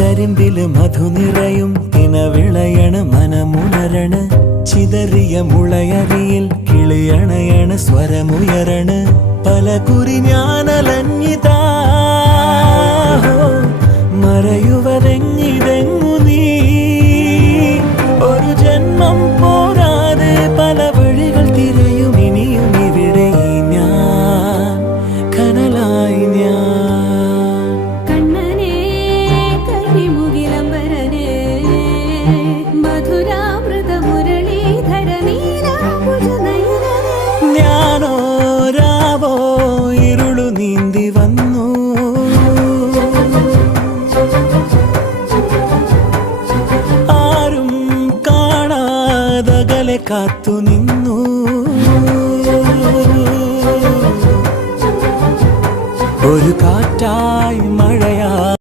കരിമ്പില് മധു നിറയും കിനവിളയണ് മനമുണരണ് ചിതറിയ മുളയരിയിൽ കിളിയണയണ് സ്വരമുയരണ് പല കുറി ഞാനലഞ്ഞിതാ